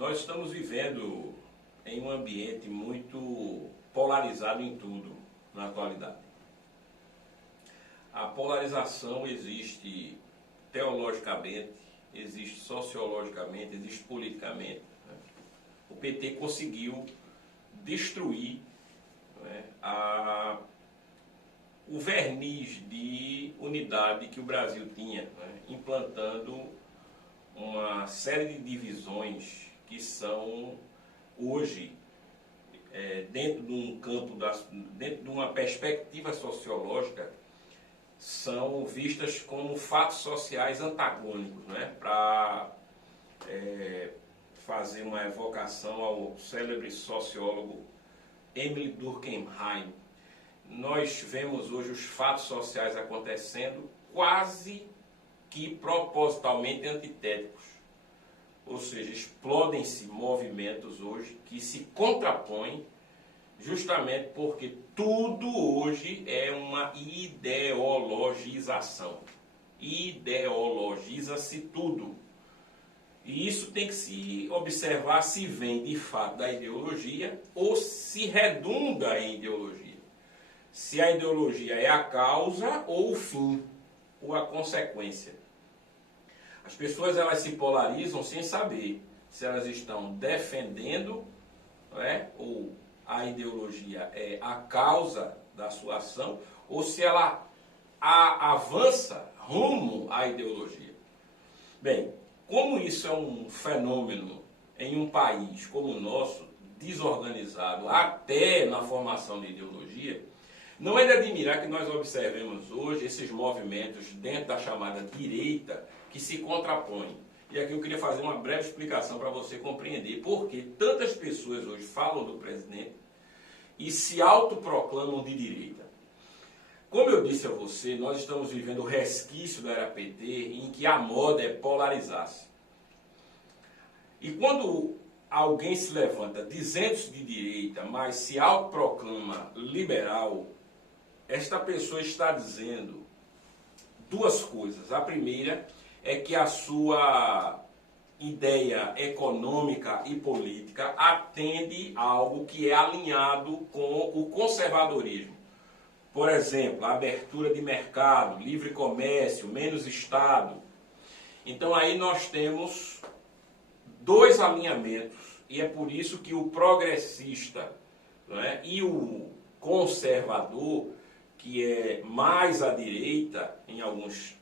Nós estamos vivendo em um ambiente muito polarizado em tudo na atualidade. A polarização existe teologicamente, existe sociologicamente, existe politicamente. O PT conseguiu destruir, o verniz de unidade que o Brasil tinha, implantando uma série de divisões que são hoje, dentro de um campo, dentro de uma perspectiva sociológica, são vistas como fatos sociais antagônicos, para fazer uma evocação ao célebre sociólogo Emile Durkheim. Nós vemos hoje os fatos sociais acontecendo quase que propositalmente antitéticos. Ou seja, explodem-se movimentos hoje que se contrapõem justamente porque tudo hoje é uma ideologização. Ideologiza-se tudo. E isso tem que se observar se vem de fato da ideologia ou se redunda em ideologia. Se a ideologia é a causa ou o fim, ou a consequência. As pessoas elas se polarizam sem saber se elas estão defendendo, ou a ideologia é a causa da sua ação, ou se ela avança rumo à ideologia. Bem, como isso é um fenômeno em um país como o nosso, desorganizado até na formação de ideologia, não é de admirar que nós observemos hoje esses movimentos dentro da chamada direita que se contrapõem. E aqui eu queria fazer uma breve explicação para você compreender por que tantas pessoas hoje falam do presidente e se autoproclamam de direita. Como eu disse a você, nós estamos vivendo o resquício da era PT em que a moda é polarizar-se. E quando alguém se levanta dizendo-se de direita, mas se autoproclama liberal, esta pessoa está dizendo duas coisas. A primeira é que a sua ideia econômica e política atende a algo que é alinhado com o conservadorismo. Por exemplo, a abertura de mercado, livre comércio, menos Estado. Então aí nós temos dois alinhamentos e é por isso que o progressista, e o conservador, que é mais à direita em alguns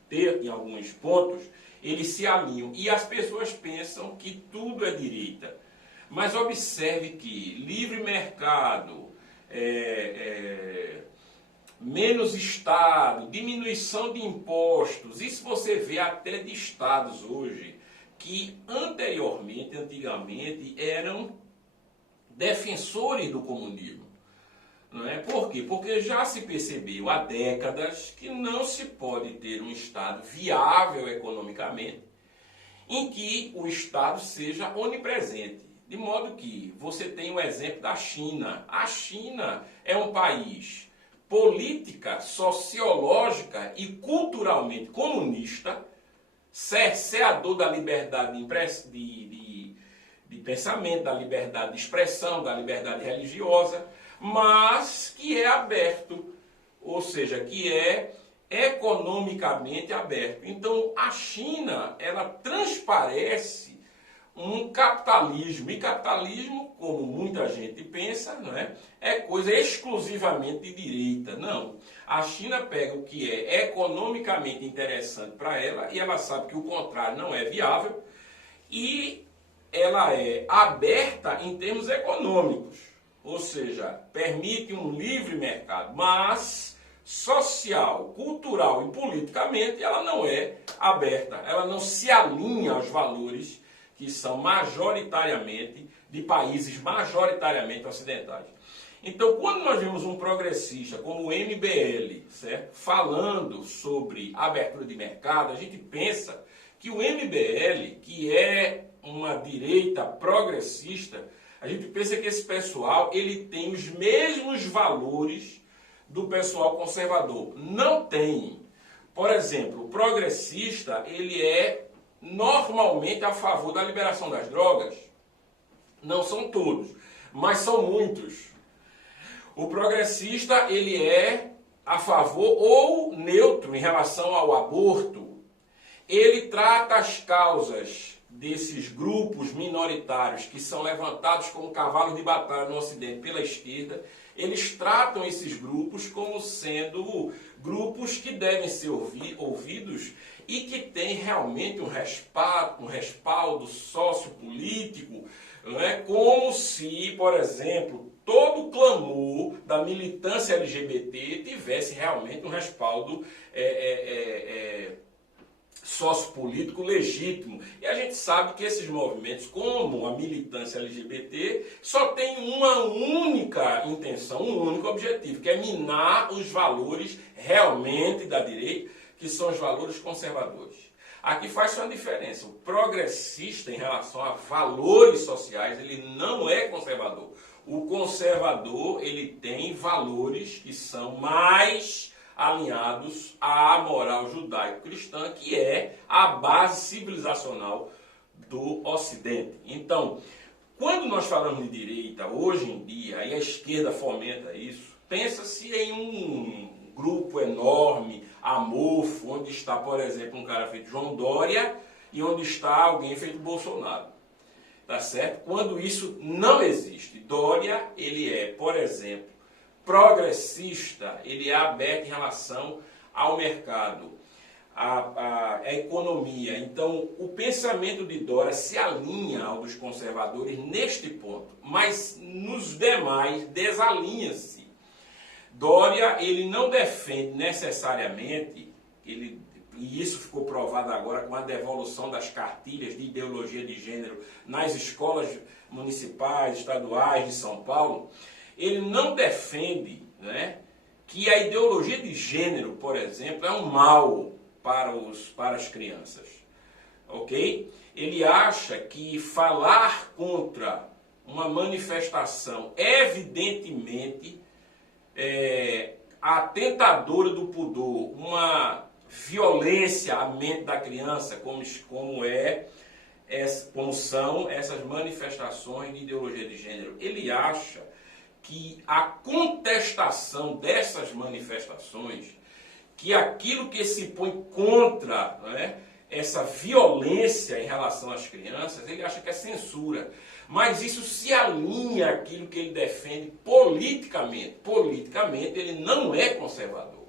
pontos, eles se alinham. E as pessoas pensam que tudo é direita. Mas observe que livre mercado, menos Estado, diminuição de impostos, isso você vê até de estados hoje que antigamente eram defensores do comunismo. Não é? Por quê? Porque já se percebeu há décadas que não se pode ter um Estado viável economicamente em que o Estado seja onipresente. De modo que você tem o exemplo da China. A China é um país política, sociológica e culturalmente comunista, cerceador da liberdade de pensamento, da liberdade de expressão, da liberdade religiosa, mas que é aberto, ou seja, que é economicamente aberto. Então, a China, ela transparece um capitalismo, e capitalismo, como muita gente pensa, é coisa exclusivamente de direita. Não. A China pega o que é economicamente interessante para ela, e ela sabe que o contrário não é viável, e ela é aberta em termos econômicos. Ou seja, permite um livre mercado, mas social, cultural e politicamente ela não é aberta, ela não se alinha aos valores que são majoritariamente de países majoritariamente ocidentais. Então, quando nós vemos um progressista como o MBL, certo, falando sobre abertura de mercado, a gente pensa que o MBL, que é uma direita progressista, a gente pensa que esse pessoal ele tem os mesmos valores do pessoal conservador. Não tem. Por exemplo, o progressista ele é normalmente a favor da liberação das drogas. Não são todos, mas são muitos. O progressista, ele é a favor ou neutro em relação ao aborto. Ele trata as causas desses grupos minoritários que são levantados como cavalos de batalha no Ocidente pela esquerda. Eles tratam esses grupos como sendo grupos que devem ser ouvidos e que têm realmente um respaldo sociopolítico, não é? Como se, por exemplo, todo o clamor da militância LGBT tivesse realmente um respaldo sociopolítico legítimo. E a gente sabe que esses movimentos, como a militância LGBT, só tem uma única intenção, um único objetivo, que é minar os valores realmente da direita, que são os valores conservadores. Aqui faz uma diferença. O progressista, em relação a valores sociais, ele não é conservador. O conservador, ele tem valores que são mais alinhados à moral judaico-cristã, que é a base civilizacional do Ocidente. Então, quando nós falamos de direita, hoje em dia, e a esquerda fomenta isso, pensa-se em um grupo enorme, amorfo, onde está, por exemplo, um cara feito João Dória e onde está alguém feito Bolsonaro. Tá certo? Quando isso não existe. Dória, ele é, por exemplo, progressista, ele é aberto em relação ao mercado, à economia. Então, o pensamento de Dória se alinha ao dos conservadores neste ponto, mas nos demais desalinha-se. Dória, ele não defende necessariamente, e isso ficou provado agora com a devolução das cartilhas de ideologia de gênero nas escolas municipais, estaduais de São Paulo. Ele não defende, né, que a ideologia de gênero, por exemplo, é um mal para as crianças. Ok? Ele acha que falar contra uma manifestação evidentemente atentadora do pudor, uma violência à mente da criança, como são essas manifestações de ideologia de gênero. Ele acha que a contestação dessas manifestações, que aquilo que se põe contra, né, essa violência em relação às crianças, ele acha que é censura. Mas isso se alinha àquilo que ele defende politicamente. Politicamente ele não é conservador.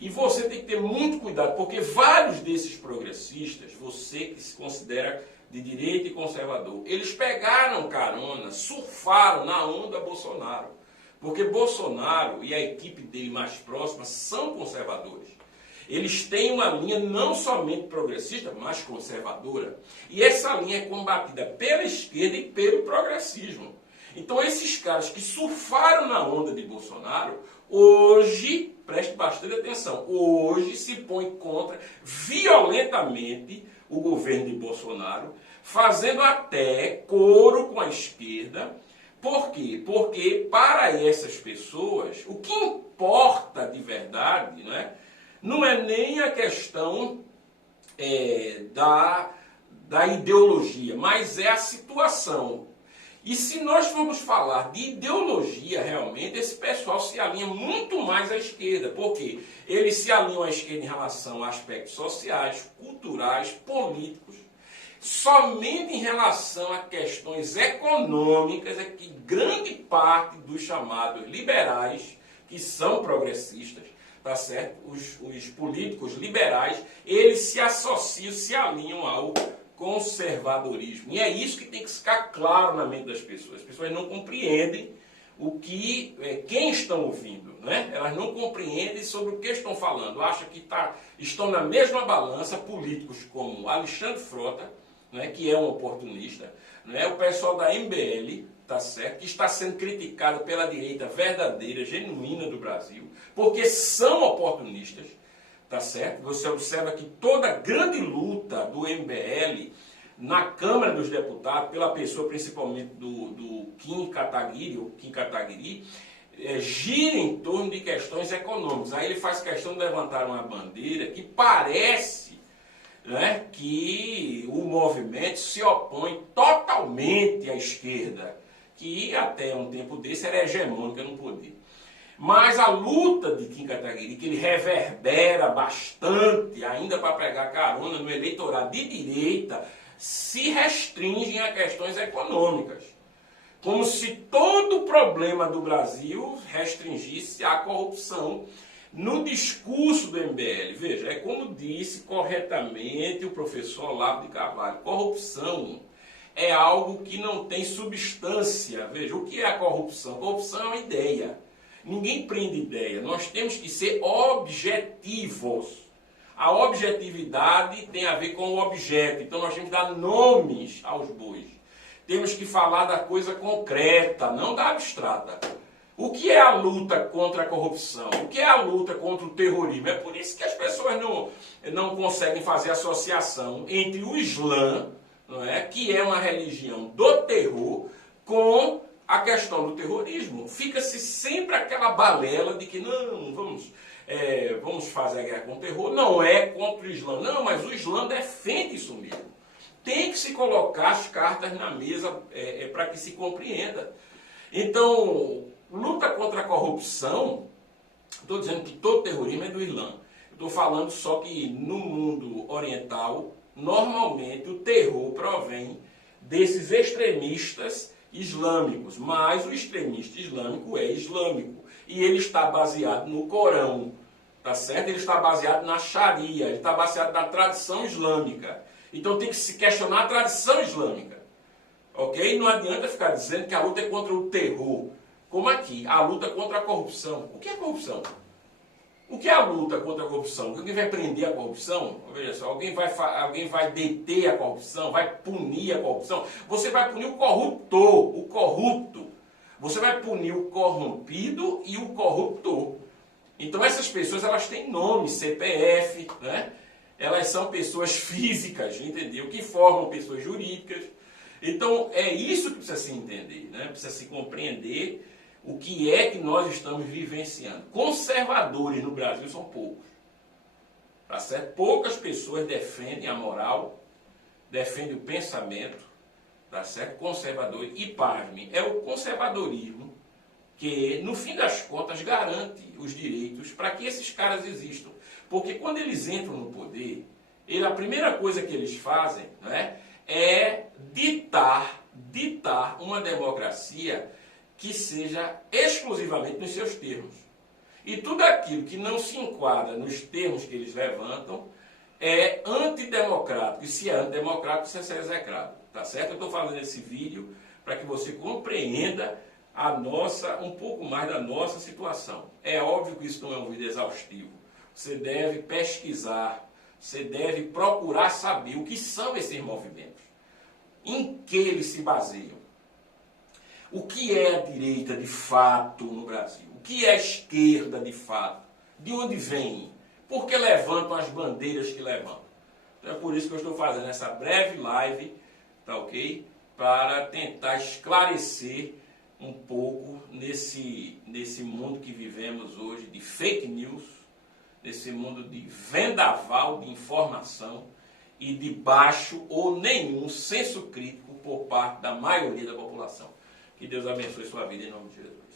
E você tem que ter muito cuidado, porque vários desses progressistas, você que se considera de direita e conservador, eles pegaram carona, surfaram na onda Bolsonaro. Porque Bolsonaro e a equipe dele mais próxima são conservadores. Eles têm uma linha não somente progressista, mas conservadora. E essa linha é combatida pela esquerda e pelo progressismo. Então esses caras que surfaram na onda de Bolsonaro, hoje, preste bastante atenção, hoje se põem contra violentamente o governo de Bolsonaro, fazendo até coro com a esquerda. Por quê? Porque para essas pessoas, o que importa de verdade, né, não é nem a questão da ideologia, mas é a situação. E se nós formos falar de ideologia realmente, esse pessoal se alinha muito mais à esquerda. Por quê? Eles se alinham à esquerda em relação a aspectos sociais, culturais, políticos. Somente em relação a questões econômicas é que grande parte dos chamados liberais, que são progressistas, tá certo? Os políticos liberais, eles se associam, se alinham ao conservadorismo. E é isso que tem que ficar claro na mente das pessoas. As pessoas não compreendem quem estão ouvindo, né? Elas não compreendem sobre o que estão falando. Acham que estão na mesma balança políticos como Alexandre Frota, né, que é um oportunista, né, o pessoal da MBL, tá certo, que está sendo criticado pela direita verdadeira, genuína do Brasil, porque são oportunistas, tá certo? Você observa que toda a grande luta do MBL na Câmara dos Deputados, pela pessoa principalmente do Kim Kataguiri, gira em torno de questões econômicas. Aí ele faz questão de levantar uma bandeira que parece, né, que o movimento se opõe totalmente à esquerda, que até um tempo desse era hegemônica no poder. Mas a luta de Kim Kataguiri, que ele reverbera bastante, ainda para pegar carona no eleitorado de direita, se restringem a questões econômicas. Como se todo o problema do Brasil restringisse à corrupção. No discurso do MBL, veja, é como disse corretamente o professor Olavo de Carvalho, corrupção é algo que não tem substância. Veja, o que é a corrupção? Corrupção é uma ideia. Ninguém prende ideia. Nós temos que ser objetivos. A objetividade tem a ver com o objeto. Então nós temos que dar nomes aos bois. Temos que falar da coisa concreta, não da abstrata. O que é a luta contra a corrupção? O que é a luta contra o terrorismo? É por isso que as pessoas não conseguem fazer associação entre o Islã, não é, que é uma religião do terror, com a questão do terrorismo. Fica-se sempre aquela balela de que não, vamos fazer a guerra com o terror. Não é contra o Islã. Não, mas o Islã defende isso mesmo. Tem que se colocar as cartas na mesa para que se compreenda. Então, luta contra a corrupção, estou dizendo que todo terrorismo é do Islã. Estou falando só que no mundo oriental, normalmente o terror provém desses extremistas islâmicos. Mas o extremista islâmico é islâmico. E ele está baseado no Corão, tá certo? Ele está baseado na Sharia, ele está baseado na tradição islâmica. Então tem que se questionar a tradição islâmica. Ok? Não adianta ficar dizendo que a luta é contra o terror. Como aqui, a luta contra a corrupção. O que é corrupção? O que é a luta contra a corrupção? Alguém vai prender a corrupção? Veja só, alguém vai deter a corrupção? Vai punir a corrupção? Você vai punir o corruptor, o corrupto. Você vai punir o corrompido e o corruptor. Então essas pessoas, elas têm nome, CPF, né? Elas são pessoas físicas, entendeu? Que formam pessoas jurídicas. Então é isso que precisa se entender, né? Precisa se compreender o que é que nós estamos vivenciando. Conservadores no Brasil são poucos. Tá certo? Poucas pessoas defendem a moral, defendem o pensamento, tá certo? Conservador. E pasme, é o conservadorismo que, no fim das contas, garante os direitos para que esses caras existam. Porque quando eles entram no poder, a primeira coisa que eles fazem, né, é ditar uma democracia que seja exclusivamente nos seus termos. E tudo aquilo que não se enquadra nos termos que eles levantam é antidemocrático. E se é antidemocrático, precisa ser execrado. Tá certo? Eu estou falando nesse vídeo para que você compreenda um pouco mais da nossa situação. É óbvio que isso não é um vídeo exaustivo. Você deve pesquisar, você deve procurar saber o que são esses movimentos, em que eles se baseiam. O que é a direita de fato no Brasil? O que é a esquerda de fato? De onde vem? Por que levantam as bandeiras que levantam? Então é por isso que eu estou fazendo essa breve live, tá ok? Para tentar esclarecer um pouco nesse mundo que vivemos hoje de fake news, nesse mundo de vendaval de informação e de baixo ou nenhum senso crítico por parte da maioria da população. Que Deus abençoe sua vida em nome de Jesus.